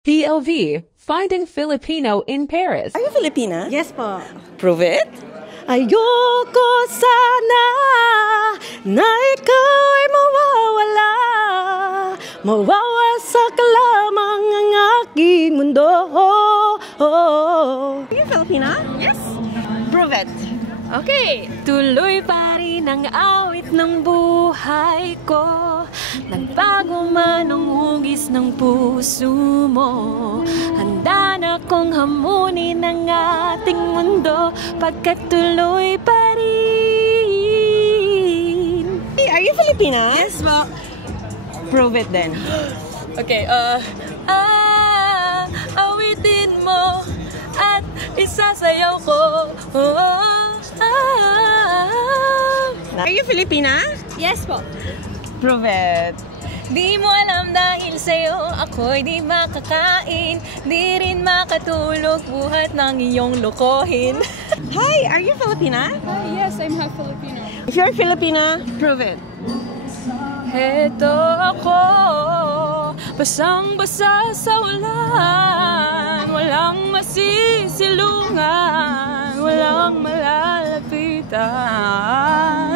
PLV, Finding Filipino in Paris. Are you Filipina? Yes po. Prove it. Ayoko sana na ikaw ay mawawala. Mawawasak lamang ang aking mundo. Are you Filipina? Yes. Prove it. Okay. Tuloy pa rin ang awit ng buhay ko. Nagbago man ang hugis ng puso mo. Handa na kong hamunin ang ating mundo pagkat tuloy pa rin. Hey, are you Filipina? Yes po. Prove it then. Okay, awitin mo at isasayaw ko. Are you Filipina? Yes po. Prove it. Di mo alam dahil sa'yo ako'y di makakain. Di rin makatulog buhat ng iyong lokohin. Hi, are you Filipina? Yes, I'm half Filipino. If you're Filipina, prove it. Heto ako, basang-basa sa ulan. Walang masisilungan, walang malalapitan.